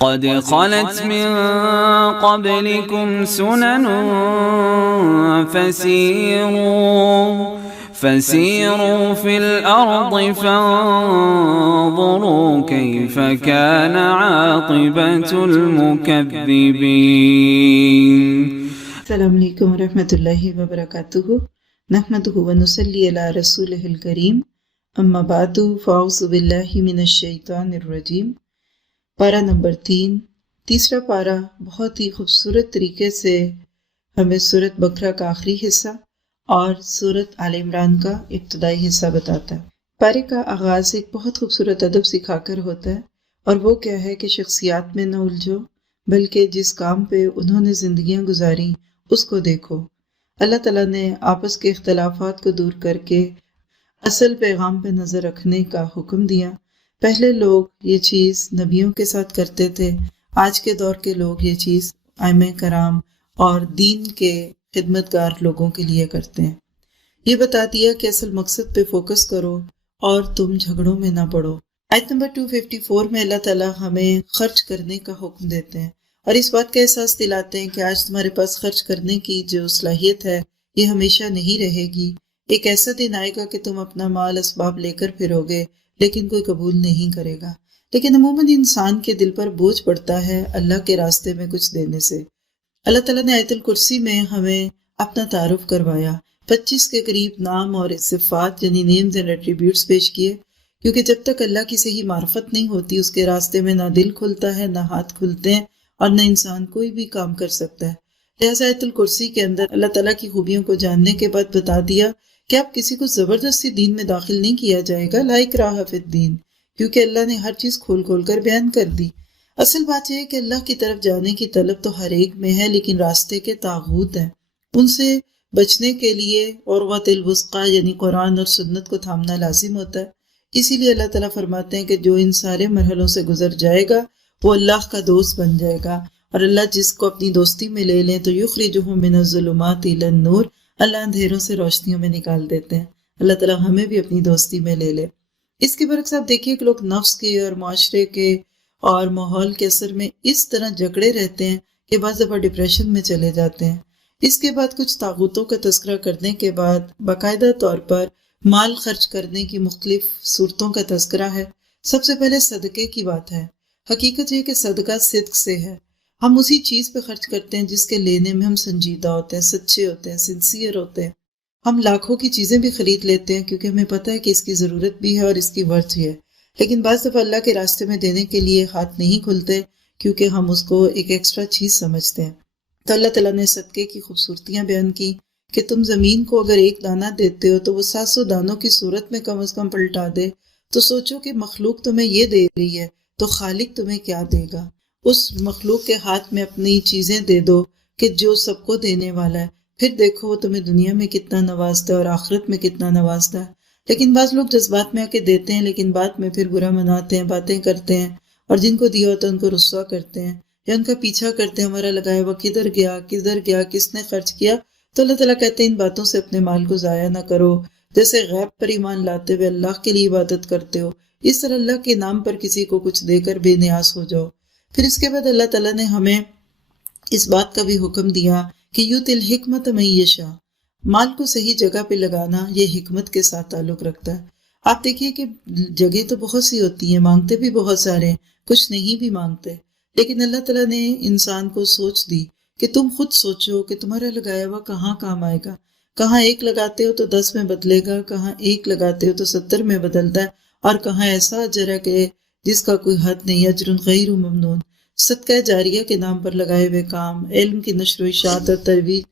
قد خلت من قبلكم سنن فسيروا في الأرض فانظروا كيف كان عاقبة المكذبين. السلام علیکم ورحمۃ اللہ وبرکاتہ. نحمدہ ونصلی علی رسولہ الکریم. اما بعد فاعوذ باللہ من الشیطان الرجیم. پارہ نمبر 3، تیسرا پارہ بہت ہی خوبصورت طریقے سے ہمیں سورۃ بقرہ کا آخری حصہ اور سورۃ آل عمران کا ابتدائی حصہ بتاتا ہے. پارے کا آغاز ایک بہت خوبصورت ادب سکھا کر ہوتا ہے، اور وہ کیا ہے کہ شخصیات میں نہ الجھو، بلکہ جس کام پہ انہوں نے زندگیاں گزاری اس کو دیکھو. اللہ تعالیٰ نے آپس کے اختلافات کو دور کر کے اصل پیغام پہ نظر رکھنے کا حکم دیا. پہلے لوگ یہ چیز نبیوں کے ساتھ کرتے تھے، آج کے دور کے لوگ یہ چیز ائمہ کرام اور دین کے خدمتگار لوگوں کے لیے کرتے ہیں. یہ بتا دیا کہ اصل مقصد پہ فوکس کرو اور تم جھگڑوں میں نہ پڑو. آیت نمبر 254 میں اللہ تعالیٰ ہمیں خرچ کرنے کا حکم دیتے ہیں اور اس بات کا احساس دلاتے ہیں کہ آج تمہارے پاس خرچ کرنے کی جو صلاحیت ہے یہ ہمیشہ نہیں رہے گی. ایک ایسا دن آئے گا کہ تم اپنا مال اسباب لے کر پھرو گے لیکن کوئی قبول نہیں کرے گا. لیکن عموماً انسان کے دل پر بوجھ پڑتا ہے اللہ کے راستے میں کچھ دینے سے. اللہ تعالیٰ نے آیت الکرسی میں ہمیں اپنا تعارف کروایا، 25 کے قریب نام اور صفات یعنی نیمز اینڈ ایٹریبیوٹس پیش کیے، کیونکہ جب تک اللہ کی صحیح معرفت نہیں ہوتی اس کے راستے میں نہ دل کھلتا ہے، نہ ہاتھ کھلتے ہیں، اور نہ انسان کوئی بھی کام کر سکتا ہے. لہٰذا آیت الکرسی کے اندر اللہ تعالیٰ کی خوبیوں کو جاننے کے بعد بتا دیا کہ اب کسی کو زبردستی دین میں داخل نہیں کیا جائے گا، لا اکراہ فی الدین، کیونکہ اللہ نے ہر چیز کھول کھول کر بیان کر دی. اصل بات یہ ہے کہ اللہ کی طرف جانے کی طلب تو ہر ایک میں ہے، لیکن راستے کے طاغوت ہیں، ان سے بچنے کے لیے عروۃ الوثقی یعنی قرآن اور سنت کو تھامنا لازم ہوتا ہے. اسی لیے اللہ تعالیٰ فرماتے ہیں کہ جو ان سارے مرحلوں سے گزر جائے گا وہ اللہ کا دوست بن جائے گا، اور اللہ جس کو اپنی دوستی میں لے لیں تو یخرجہم من الظلمات الی النور، اللہ اندھیروں سے روشنیوں میں نکال دیتے ہیں. اللہ تعالیٰ ہمیں بھی اپنی دوستی میں لے لے. اس کے برعکس آپ دیکھیے کہ لوگ نفس کے اور معاشرے کے اور ماحول کے اثر میں اس طرح جکڑے رہتے ہیں کہ بعض دفعہ ڈپریشن میں چلے جاتے ہیں. اس کے بعد کچھ طاغوتوں کا تذکرہ کرنے کے بعد باقاعدہ طور پر مال خرچ کرنے کی مختلف صورتوں کا تذکرہ ہے. سب سے پہلے صدقے کی بات ہے. حقیقت یہ کہ صدقہ صدق سے ہے. ہم اسی چیز پہ خرچ کرتے ہیں جس کے لینے میں ہم سنجیدہ ہوتے ہیں، سچے ہوتے ہیں، سنسیئر ہوتے ہیں. ہم لاکھوں کی چیزیں بھی خرید لیتے ہیں کیونکہ ہمیں پتہ ہے کہ اس کی ضرورت بھی ہے اور اس کی ورتھ بھی ہے، لیکن بعض دفعہ اللہ کے راستے میں دینے کے لیے ہاتھ نہیں کھلتے کیونکہ ہم اس کو ایک ایکسٹرا چیز سمجھتے ہیں. تو اللہ تعالیٰ نے صدقے کی خوبصورتیاں بیان کی کہ تم زمین کو اگر ایک دانہ دیتے ہو تو وہ 700 دانوں کی صورت میں کم از کم پلٹا دے. تو سوچو کہ مخلوق تمہیں یہ دے رہی ہے تو خالق تمہیں کیا دے گا. اس مخلوق کے ہاتھ میں اپنی چیزیں دے دو کہ جو سب کو دینے والا ہے، پھر دیکھو وہ تمہیں دنیا میں کتنا نوازتا ہے اور آخرت میں کتنا نوازتا ہے. لیکن بعض لوگ جذبات میں آ کے دیتے ہیں لیکن بعد میں پھر برا مناتے ہیں، باتیں کرتے ہیں، اور جن کو دیا ہوتا ہے ان کو رسوا کرتے ہیں یا ان کا پیچھا کرتے ہیں، ہمارا لگایا ہوا کدھر گیا، کس نے خرچ کیا. تو اللہ تعالیٰ کہتے ہیں ان باتوں سے اپنے مال کو ضائع نہ کرو. جیسے غیب پر ایمان لاتے ہوئے اللہ کے لیے عبادت کرتے ہو، اس طرح اللہ کے نام پر کسی کو کچھ دے کر بے نیاز ہو جاؤ. پھر اس کے بعد اللہ تعالیٰ نے ہمیں اس بات کا بھی حکم دیا کہ یؤتی الحکمۃ من یشاء، مال کو صحیح جگہ پہ لگانا یہ حکمت کے ساتھ تعلق رکھتا ہے. آپ دیکھیے کہ جگہ تو بہت سی ہوتی ہیں، مانگتے بھی بہت سارے ہیں، کچھ نہیں بھی مانگتے، لیکن اللہ تعالیٰ نے انسان کو سوچ دی کہ تم خود سوچو کہ تمہارا لگایا ہوا کہاں کام آئے گا. کہاں ایک لگاتے ہو تو 10 میں بدلے گا، کہاں ایک لگاتے ہو تو 70 میں بدلتا ہے، اور کہاں ایسا اجر ہے کہ جس کا کوئی حد نہیں، اجر غیر ممنون. صدقہ جاریہ کے نام پر لگائے ہوئے کام، علم کی نشر و اشاعت اور ترویج.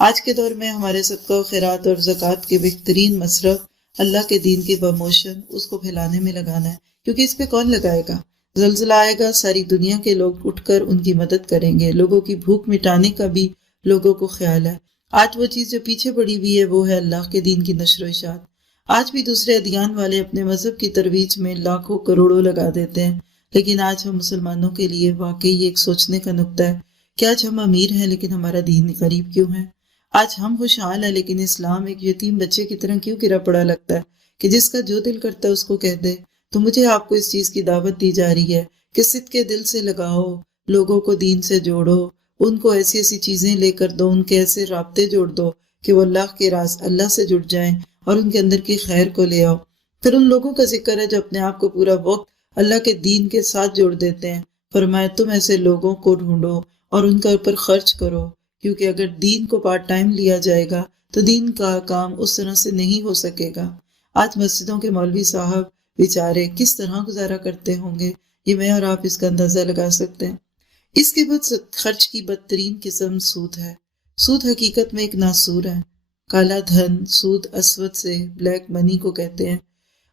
آج کے دور میں ہمارے صدقہ و خیرات اور زکوٰۃ کے بہترین مصرف اللہ کے دین کی پروموشن، اس کو پھیلانے میں لگانا ہے، کیونکہ اس پہ کون لگائے گا؟ زلزلہ آئے گا، ساری دنیا کے لوگ اٹھ کر ان کی مدد کریں گے. لوگوں کی بھوک مٹانے کا بھی لوگوں کو خیال ہے. آج وہ چیز جو پیچھے پڑی ہوئی ہے وہ ہے اللہ کے دین کی نشر و اشاعت. آج بھی دوسرے ادیان والے اپنے مذہب کی ترویج میں لاکھوں کروڑوں لگا دیتے ہیں، لیکن آج ہم مسلمانوں کے لیے واقعی ایک سوچنے کا نقطہ ہے کہ آج ہم امیر ہیں لیکن ہمارا دین غریب کیوں ہے؟ آج ہم خوشحال ہیں لیکن اسلام ایک یتیم بچے کی طرح کیوں گرا پڑا لگتا ہے کہ جس کا جو دل کرتا ہے اس کو کہہ دے. تو مجھے آپ کو اس چیز کی دعوت دی جا رہی ہے کہ صدق کے دل سے لگاؤ، لوگوں کو دین سے جوڑو، ان کو ایسی ایسی چیزیں لے کر دو، ان کے ایسے رابطے جوڑ دو کہ وہ اللہ کے راز اللہ سے جڑ جائیں اور ان کے اندر کی خیر کو لے آؤ۔ پھر ان لوگوں کا ذکر ہے جو اپنے آپ کو پورا وقت اللہ کے دین کے ساتھ جوڑ دیتے ہیں۔ فرمایا تم ایسے لوگوں کو ڈھونڈو اور ان کے اوپر خرچ کرو، کیونکہ اگر دین کو پارٹ ٹائم لیا جائے گا تو دین کا کام اس طرح سے نہیں ہو سکے گا۔ آج مسجدوں کے مولوی صاحب بیچارے کس طرح گزارا کرتے ہوں گے، یہ میں اور آپ اس کا اندازہ لگا سکتے ہیں۔ اس کے بعد خرچ کی بدترین قسم سود ہے۔ سود حقیقت میں ایک ناسور ہے۔ کالا دھن، سود اسود سے بلیک منی کو کہتے ہیں۔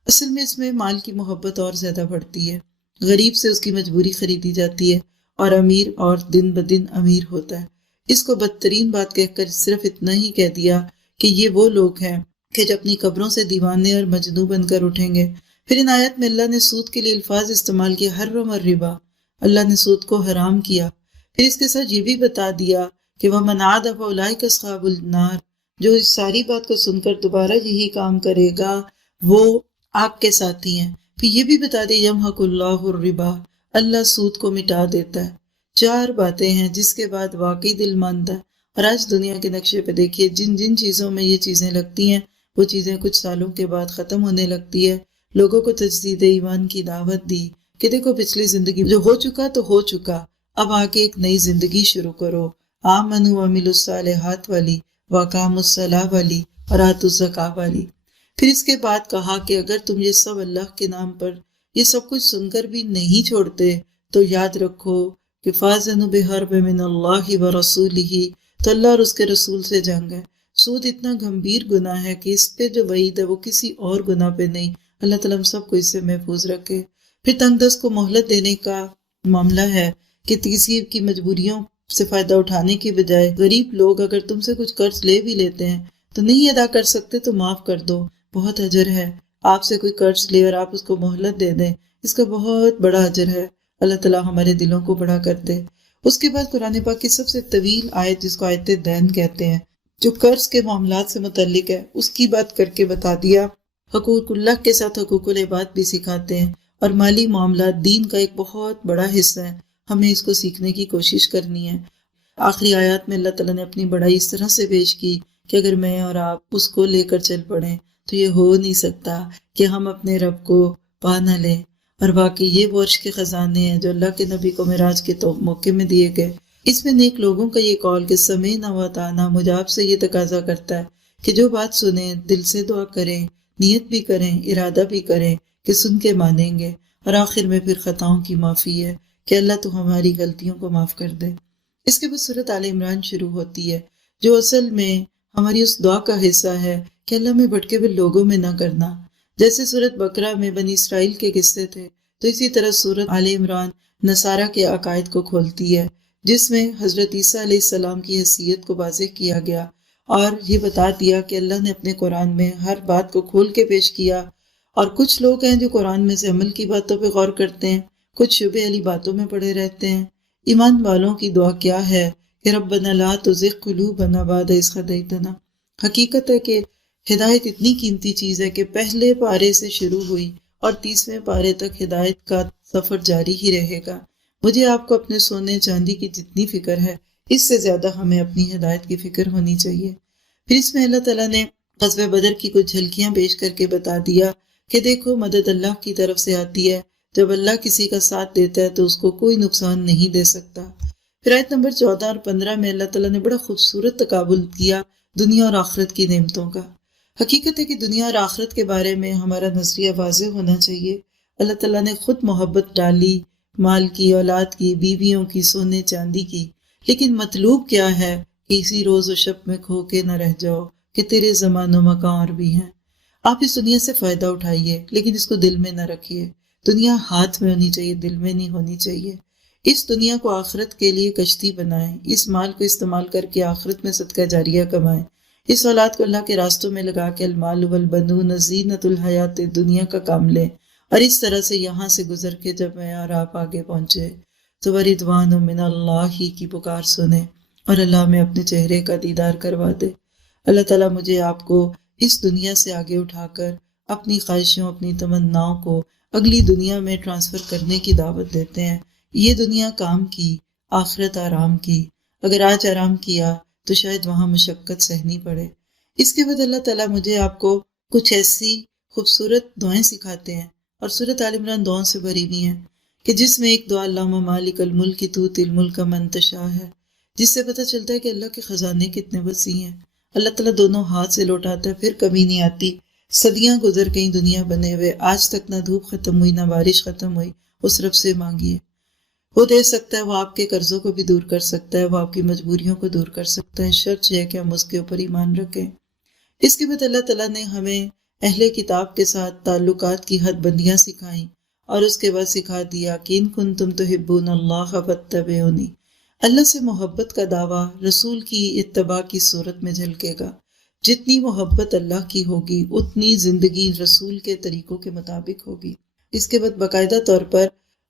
اصل میں اس میں مال کی محبت اور زیادہ بڑھتی ہے، غریب سے اس کی مجبوری خریدی جاتی ہے اور امیر اور دن بدن امیر ہوتا ہے۔ اس کو بدترین بات کہہ کر صرف اتنا ہی کہہ دیا کہ یہ وہ لوگ ہیں کہ جو اپنی قبروں سے دیوانے اور مجنوں بن کر اٹھیں گے۔ پھر ان آیت میں اللہ نے سود کے لیے الفاظ استعمال کیا، حرم الربا، اللہ نے سود کو حرام کیا۔ پھر اس کے ساتھ یہ بھی بتا دیا کہ وَمَنْ عَادَ فَأُولَٰئِكَ أَصْحَابُ النَّارِ، جو اس ساری بات کو سن کر دوبارہ یہی کام کرے گا وہ آگ کے ساتھی ہیں۔ پھر یہ بھی بتا دیا یمحق اللہ الربا، اللہ سود کو مٹا دیتا ہے۔ 4 باتیں ہیں جس کے بعد واقعی دل مانتا ہے۔ اور آج دنیا کے نقشے پہ دیکھیے، جن جن چیزوں میں یہ چیزیں لگتی ہیں وہ چیزیں کچھ سالوں کے بعد ختم ہونے لگتی ہے۔ لوگوں کو تجدید ایمان کی دعوت دی کہ دیکھو پچھلی زندگی جو ہو چکا تو ہو چکا، اب آگے ایک نئی زندگی شروع کرو، آمنوا وعملوا الصالحات والی، واقاموا الصلاۃ والی اور آتوا الزکوٰۃ والی۔ پھر اس کے بعد کہا کہ اگر تم یہ سب اللہ کے نام پر یہ سب کچھ سن کر بھی نہیں چھوڑتے تو یاد رکھو کہ فَأَذَنُوا بِحَرْبٍ مِّنَ اللَّهِ وَرَسُولِهِ، تو اللہ اور اس کے رسول سے جنگ ہے۔ سود اتنا گمبھیر گناہ ہے کہ اس پہ جو وعید ہے وہ کسی اور گناہ پہ نہیں۔ اللہ تعالیٰ ہم سب کو اس سے محفوظ رکھے۔ پھر تنگ دست کو مہلت دینے کا معاملہ ہے کہ کسی کی مجبوریوں سے فائدہ اٹھانے کی بجائے غریب لوگ اگر تم سے کچھ قرض لے بھی لیتے ہیں تو نہیں ادا کر سکتے تو معاف کر دو، بہت اجر ہے۔ آپ سے کوئی قرض لے اور آپ اس کو مہلت دے دیں، اس کا بہت بڑا اجر ہے۔ اللہ تعالیٰ ہمارے دلوں کو بڑا کر دے۔ اس کے بعد قرآن پاک کی سب سے طویل آیت جس کو آیت دین کہتے ہیں، جو قرض کے معاملات سے متعلق ہے، اس کی بات کر کے بتا دیا۔ حقوق اللہ کے ساتھ حقوق العباد بھی سکھاتے ہیں، اور مالی معاملات دین کا ایک بہت بڑا حصہ ہے، ہمیں اس کو سیکھنے کی کوشش کرنی ہے۔ آخری آیات میں اللہ تعالیٰ نے اپنی بڑائی اس طرح سے پیش کی کہ اگر میں اور آپ اس کو لے کر چل پڑیں تو یہ ہو نہیں سکتا کہ ہم اپنے رب کو پا نہ لیں۔ اور باقی یہ وہ عرش کے خزانے ہیں جو اللہ کے نبی کو معراج کے موقع میں دیے گئے۔ اس میں نیک لوگوں کا یہ قول کہ سمعنا وأطعنا مجھے آپ سے یہ تقاضا کرتا ہے کہ جو بات سنیں دل سے دعا کریں، نیت بھی کریں، ارادہ بھی کریں کہ سن کے مانیں گے۔ اور آخر میں پھر خطاؤں کی معافی ہے کہ اللہ تو ہماری غلطیوں کو معاف کر دے۔ اس کے بعد سورۃ آل عمران شروع ہوتی ہے جو اصل میں ہماری اس دعا کا حصہ ہے کہ اللہ میں بھٹکے ہوئے لوگوں میں نہ کرنا۔ جیسے سورۃ بقرہ میں بنی اسرائیل کے قصے تھے تو اسی طرح سورۃ آل عمران نصارہ کے عقائد کو کھولتی ہے، جس میں حضرت عیسیٰ علیہ السلام کی حیثیت کو واضح کیا گیا اور یہ بتا دیا کہ اللہ نے اپنے قرآن میں ہر بات کو کھول کے پیش کیا۔ اور کچھ لوگ ہیں جو قرآن میں سے عمل کی باتوں پہ غور کرتے ہیں، کچھ شبہ والی باتوں میں پڑے رہتے ہیں۔ ایمان والوں کی دعا کیا ہے کہ ربنا لا تزغ قلوبنا بعد اذ ہدیتنا۔ حقیقت ہے کہ ہدایت اتنی قیمتی چیز ہے کہ پہلے پارے سے شروع ہوئی اور 30ویں پارے تک ہدایت کا سفر جاری ہی رہے گا۔ مجھے آپ کو اپنے سونے چاندی کی جتنی فکر ہے اس سے زیادہ ہمیں اپنی ہدایت کی فکر ہونی چاہیے۔ پھر اس میں اللہ تعالیٰ نے غزوہ بدر کی کچھ جھلکیاں پیش کر کے بتا دیا کہ دیکھو مدد اللہ کی طرف سے آتی ہے، جب اللہ کسی کا ساتھ دیتا ہے تو اس کو کوئی نقصان نہیں دے سکتا۔ پھر آیت نمبر 14 اور 15 میں اللہ تعالیٰ نے بڑا خوبصورت تقابل کیا دنیا اور آخرت کی نعمتوں کا۔ حقیقت ہے کہ دنیا اور آخرت کے بارے میں ہمارا نظریہ واضح ہونا چاہیے۔ اللہ تعالیٰ نے خود محبت ڈالی، مال کی، اولاد کی، بیویوں کی، سونے چاندی کی، لیکن مطلوب کیا ہے کہ اسی روز و شب میں کھو کے نہ رہ جاؤ کہ تیرے زمان و مکان اور بھی ہیں۔ آپ اس دنیا سے فائدہ اٹھائیے لیکن اس کو دل میں نہ رکھیے۔ دنیا ہاتھ میں ہونی چاہیے، دل میں نہیں ہونی چاہیے۔ اس دنیا کو آخرت کے لیے کشتی بنائیں، اس مال کو استعمال کر کے آخرت میں صدقہ جاریہ کمائیں، اس اولاد کو اللہ کے راستوں میں لگا کے المال والبنون زینت الحیات دنیا کا کام لیں، اور اس طرح سے یہاں سے گزر کے جب میں اور آپ آگے پہنچے تو وردوان من اللہ ہی کی پکار سنیں اور اللہ میں اپنے چہرے کا دیدار کروا دے۔ اللہ تعالیٰ مجھے آپ کو اس دنیا سے آگے اٹھا کر اپنی خواہشوں، اپنی تمناؤں کو اگلی دنیا میں ٹرانسفر کرنے کی دعوت دیتے ہیں۔ یہ دنیا کام کی، آخرت آرام کی۔ اگر آج آرام کیا تو شاید وہاں مشقت سہنی پڑے۔ اس کے بعد اللہ تعالیٰ مجھے آپ کو کچھ ایسی خوبصورت دعائیں سکھاتے ہیں، اور سورۃ آل عمران دعاؤں سے بھری ہوئی ہیں، کہ جس میں ایک دعا اللہم مالک الملک تؤتی الملک من تشاء ہے، جس سے پتہ چلتا ہے کہ اللہ کے خزانے کتنے وسیع ہیں۔ اللہ تعالیٰ دونوں ہاتھ سے لوٹاتا ہے، پھر کمی نہیں آتی۔ صدیاں گزر گئیں دنیا بنے ہوئے، آج تک نہ دھوپ ختم ہوئی نہ بارش ختم ہوئی۔ اس رب سے مانگیے، وہ دے سکتا ہے، وہ آپ کے قرضوں کو بھی دور کر سکتا ہے، وہ آپ کی مجبوریوں کو دور کر سکتا ہے۔ شرط یہ ہے کہ ہم اس کے اوپر ایمان رکھیں۔ اس کے بعد اللہ تعالیٰ نے ہمیں اہل کتاب کے ساتھ تعلقات کی حد بندیاں سکھائیں، اور اس کے بعد سکھا دیا کہ ان کنتم تحبون اللہ فاتبعونی۔ اللہ سے محبت کا دعویٰ رسول کی اتباع کی صورت میں جھلکے گا۔ جتنی محبت اللہ کی ہوگی اتنی زندگی رسول کے طریقوں کے مطابق ہوگی۔ اس کے بعد باقاعدہ طور پر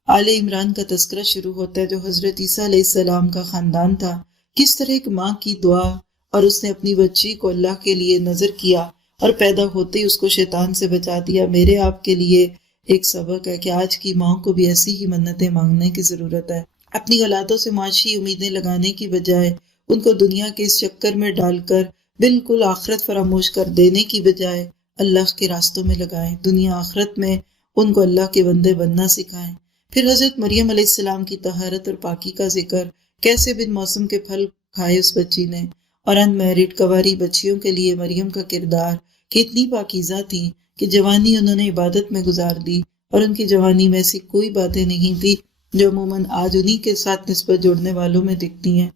آل عمران کا تذکرہ شروع ہوتا ہے، جو حضرت عیسیٰ علیہ السلام کا خاندان تھا، کس طرح ایک ماں کی دعا، اور اس نے اپنی بچی کو اللہ کے لیے نظر کیا اور پیدا ہوتے ہی اس کو شیطان سے بچا دیا۔ میرے آپ کے لیے ایک سبق ہے کہ آج کی ماں کو بھی ایسی ہی منتیں مانگنے کی ضرورت ہے۔ اپنی اولادوں سے معاشی امیدیں لگانے کی بجائے ان کو دنیا کے اس چکر میں ڈال کر بالکل آخرت فراموش کر دینے کی بجائے اللہ کے راستوں میں لگائیں، دنیا آخرت میں ان کو اللہ کے بندے بننا سکھائیں۔ پھر حضرت مریم علیہ السلام کی طہارت اور پاکی کا ذکر، کیسے بن موسم کے پھل کھائے اس بچی نے، اور ان میرڈ کنواری بچیوں کے لیے مریم کا کردار کہ اتنی پاکیزہ تھیں کہ جوانی انہوں نے عبادت میں گزار دی، اور ان کی جوانی میں ایسی کوئی باتیں نہیں تھی جو عموماً آج انہی کے ساتھ نسبت جوڑنے والوں میں دکھتی ہیں۔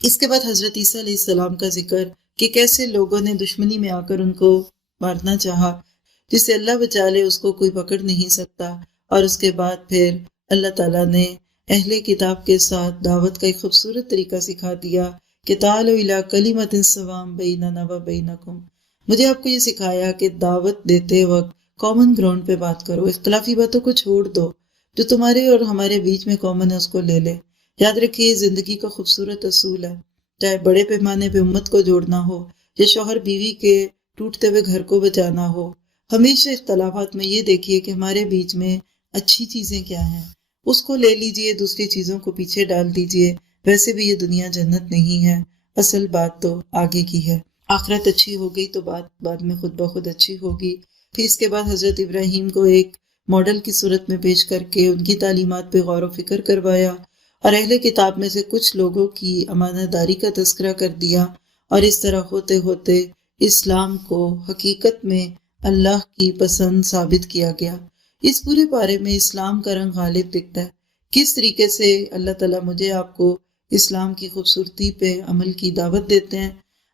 اس کے بعد حضرت عیسیٰ علیہ السلام کا ذکر کہ کیسے لوگوں نے دشمنی میں آ کر ان کو مارنا چاہا، جسے اللہ بچا لے اس کو کوئی پکڑ نہیں سکتا۔ اور اس کے بعد پھر اللہ تعالیٰ نے اہل کتاب کے ساتھ دعوت کا ایک خوبصورت طریقہ سکھا دیا کہ تعالوا الی کلمۃ سواء بیننا و بینکم۔ مجھے آپ کو یہ سکھایا کہ دعوت دیتے وقت کامن گراؤنڈ پہ بات کرو، اختلافی باتوں کو چھوڑ دو، جو تمہارے اور ہمارے بیچ میں کامن ہے اس کو لے لے۔ یاد رکھیے، زندگی کا خوبصورت اصول ہے، چاہے بڑے پیمانے پہ امت کو جوڑنا ہو یا شوہر بیوی کے ٹوٹتے ہوئے گھر کو بچانا ہو، ہمیشہ اختلافات میں یہ دیکھیے کہ ہمارے بیچ میں اچھی چیزیں کیا ہیں، اس کو لے لیجئے، دوسری چیزوں کو پیچھے ڈال دیجئے۔ ویسے بھی یہ دنیا جنت نہیں ہے، اصل بات تو آگے کی ہے۔ آخرت اچھی ہو گئی تو بات بعد میں خود بخود اچھی ہوگی۔ پھر اس کے بعد حضرت ابراہیم کو ایک ماڈل کی صورت میں پیش کر کے ان کی تعلیمات پہ غور و فکر کروایا، اور اہل کتاب میں سے کچھ لوگوں کی امانت داری کا تذکرہ کر دیا، اور اس طرح ہوتے ہوتے اسلام کو حقیقت میں اللہ کی پسند ثابت کیا گیا۔ اس پورے پارے میں اسلام کا رنگ غالب دکھتا ہے، کس طریقے سے اللہ تعالیٰ مجھے آپ کو اسلام کی خوبصورتی پہ عمل کی دعوت دیتے ہیں۔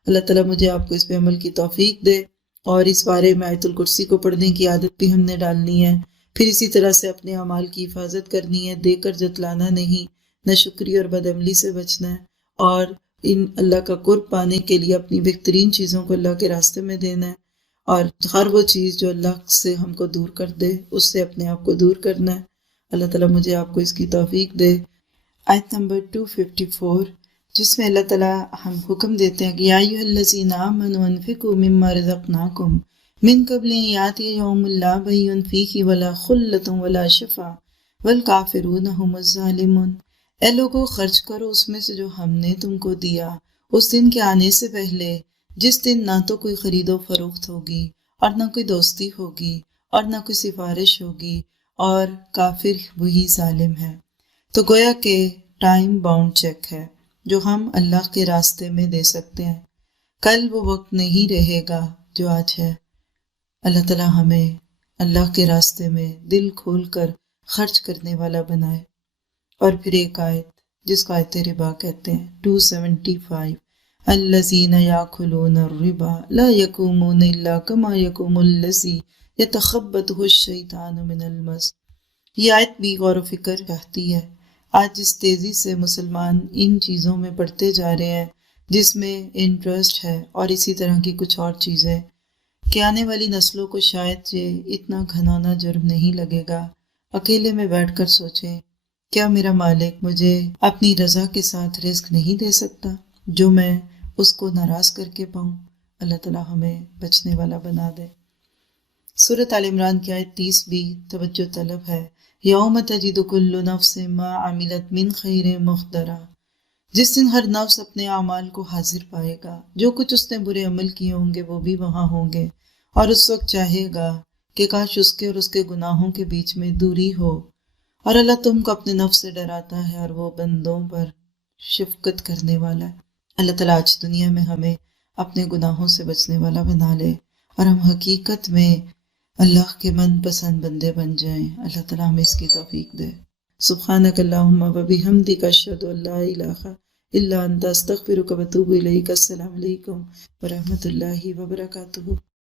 اللہ تعالیٰ مجھے آپ کو اس پہ عمل کی توفیق دے، اور اس بارے میں آیت الکرسی کو پڑھنے کی عادت بھی ہم نے ڈالنی ہے۔ پھر اسی طرح سے اپنے اعمال کی حفاظت کرنی ہے، دے کر جتلانا نہیں، نہ شکری اور بدعملی سے بچنا ہے، اور ان اللہ کا قرب پانے کے لیے اپنی بہترین چیزوں کو اللہ کے راستے میں دینا ہے، اور ہر وہ چیز جو اللہ سے ہم کو دور کر دے اس سے اپنے آپ کو دور کرنا ہے۔ اللہ تعالیٰ مجھے آپ کو اس کی توفیق دے۔ آیت نمبر 254، جس میں اللہ تعالیٰ ہم حکم دیتے ہیں کہ یا ایھا الذین آمنوا انفقوا مما رزقناکم من قبل ان یأتی یوم لا بیع فیہ ولا خلۃ ولا شفاعۃ والکافرون ھم الظالمون۔ اے لوگو، خرچ کرو اس میں سے جو ہم نے تم کو دیا اس دن کے آنے سے پہلے، جس دن نہ تو کوئی خرید و فروخت ہوگی اور نہ کوئی دوستی ہوگی اور نہ کوئی سفارش ہوگی، اور کافر وہی ظالم ہے۔ تو گویا کہ ٹائم باؤنڈ چیک ہے جو ہم اللہ کے راستے میں دے سکتے ہیں۔ کل وہ وقت نہیں رہے گا جو آج ہے۔ اللہ تعالیٰ ہمیں اللہ کے راستے میں دل کھول کر خرچ کرنے والا بنائے۔ اور پھر ایک آیت جس کو آیت ربا کہتے ہیں، 275، الذین یاکلون الربا لا یقومون الا کما یقوم الذی یتخبطہ الشیطان من المس۔ یہ آیت بھی غور و فکر چاہتی ہے۔ آج جس تیزی سے مسلمان ان چیزوں میں پڑھتے جا رہے ہیں، جس میں انٹرسٹ ہے اور اسی طرح کی کچھ اور چیزیں، کہ آنے والی نسلوں کو شاید یہ اتنا گھنانا جرم نہیں لگے گا۔ اکیلے میں بیٹھ کر سوچیں، کیا میرا مالک مجھے اپنی رضا کے ساتھ رزق نہیں دے سکتا جو میں اس کو ناراض کر کے پاؤں؟ اللہ تعالیٰ ہمیں بچنے والا بنا دے۔ سورۃ آل عمران کی آیت 30 بھی توجہ طلب ہے۔ یوم تجد کل نفس ما عملت من خیر محضرا، جس دن ہر نفس اپنے اعمال کو حاضر پائے گا، جو کچھ اس نے برے عمل کیے ہوں گے وہ بھی وہاں ہوں گے، اور اس وقت چاہے گا کہ کاش اس کے اور اس کے گناہوں کے بیچ میں دوری ہو۔ اور اللہ تم کو اپنے نفس سے ڈراتا ہے اور وہ بندوں پر شفقت کرنے والا ہے۔ اللہ تعالیٰ آج دنیا میں ہمیں اپنے گناہوں سے بچنے والا بنا لے اور ہم حقیقت میں اللہ کے من پسند بندے بن جائیں۔ اللہ تعالیٰ ہمیں اس کی توفیق دے۔ سبحانک اللہم و بحمدک اشہد ان لا الہ الا انت استغفرک و اتوب الیک۔ السلام علیکم ورحمۃ اللہ وبرکاتہ۔